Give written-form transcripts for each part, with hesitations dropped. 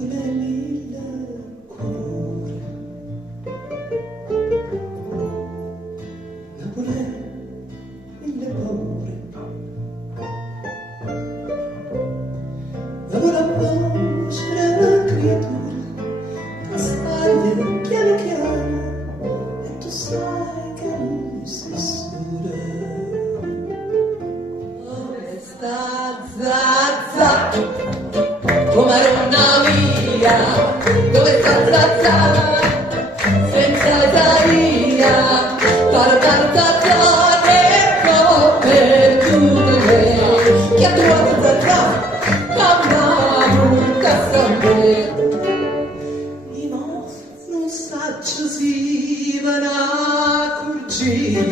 le mille colore. Napoli, mille paure. Lavora un po', c'era una creatura, passaglia piano piano, e tu sai che non si sura. Dove sta Zazza? Come una mia, dove sta Zazza? Senza Zaria, parla Zazza e per tutte le che ha trovato Zazza. I morti non saccio si vanno a curgire,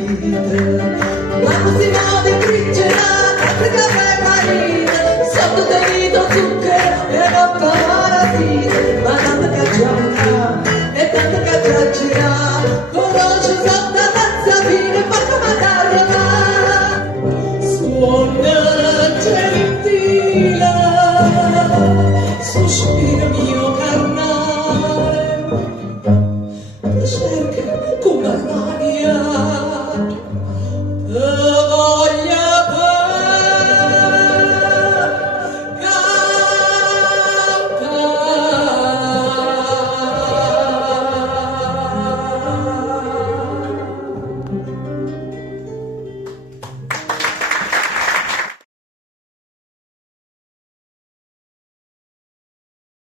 ma così va di friggerà, Africa per marina, sotto tenito zucchero e non parassite, ma tanto cacciarà e tanto cacciarà, conosce sotto tazza fine, ma come andare